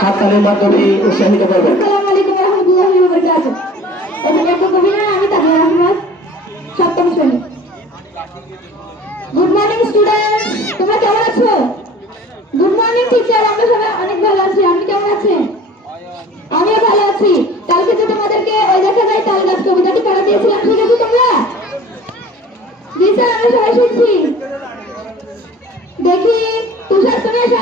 হাততালির মাধ্যমে উৎসাহিত করবেন। কেমন আছেন? আমিও ভালো আছি। কালকে তোমাদেরকে ওই তোমরা? সবাই শুনছি। দেখি, তুষার তুমি এসে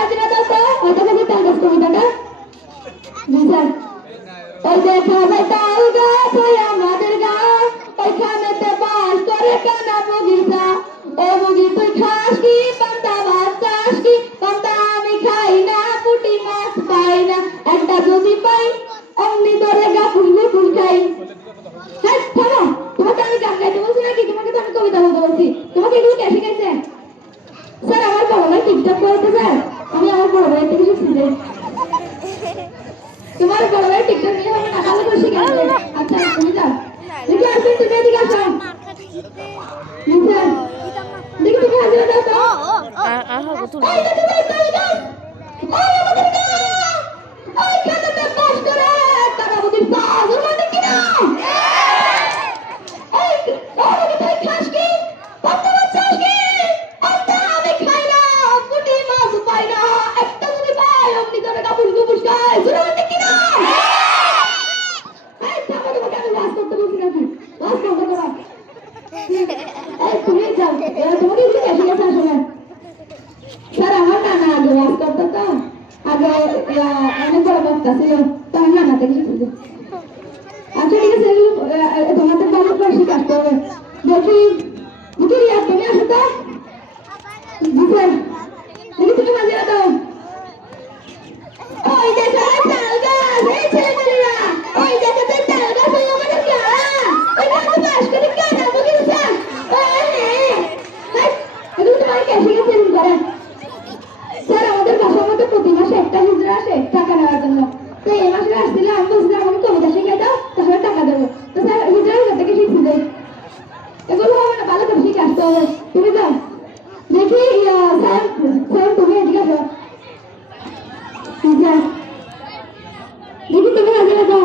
পাই না একটা যদি পাই অমনি ধরে গা ফুল ফুল খাই। হ্যাঁ থামো তোমাকে আমি গান গাইতে বলছি নাকি? তোমাকে তো আমি কবিতা বলতে বলছি। তোমাকে এগুলো কে শিখাইছে? স্যার আমার বড় ভাই টিকটক করতে স্যার। আমি আমার বড় ভাই থেকে শিখছি যে তোমার বড় ভাই টিকটক নিয়ে হবে না ভালো করে শিখাইছে। আচ্ছা তুমি যাও। দেখি আসবে তুমি এদিকে আসো। দেখি তুমি হাজিরা দাও তো আর আর হবে তুমি যাও। তোমাকে এগুলো এসে গেছে আসলে? স্যার আমার নানা আগে ওয়াজ করতো তো। আগে অনেক বড় আচ্ছা ঠিক আছে তোমাদের ভালো করে শিখাতে হবে দেখি তুমি আসো তো জি স্যার দেখি তুমি মাঝে দাও ওই দেখো তাল গাছ এই ছেলেমেয়েরা ওই দেখো তো তাল গাছ ওই আমাদের গা ওই গাছে বাস করে কানা বুঝিস ওই হ্যাঁ হ্যাঁ, এগুলো তোমার কে শিখেছেন করেন স্যার আমাদের বাসার মধ্যে প্রতি মাসে একটা হুজুর আসে টাকা নেওয়ার জন্য। তো এই মাসে আসছিল আমি বলছিলাম আমাকে কবিতা শিখে দাও, তাহলে টাকা দেবো। তো স্যার হুজুরের কাছ থেকে শিখছি যাই এগুলো হবে না ভালো করে শিখে আসতে হবে। তুমি যাও। দেখি স্যার স্যার, তুমি এদিকে আচ্ছা দেখি তুমি এদিকে দাও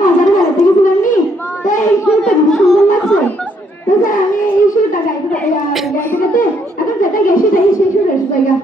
একটু মজার বেড়াতে গেছিলাম নি তো এই সুরটা খুব সুন্দর লাগছে তো স্যার আমি এই সুরটা গাইতে গাইতে এখন যেটা গেছি তাই সেই সুর এসে জায়গা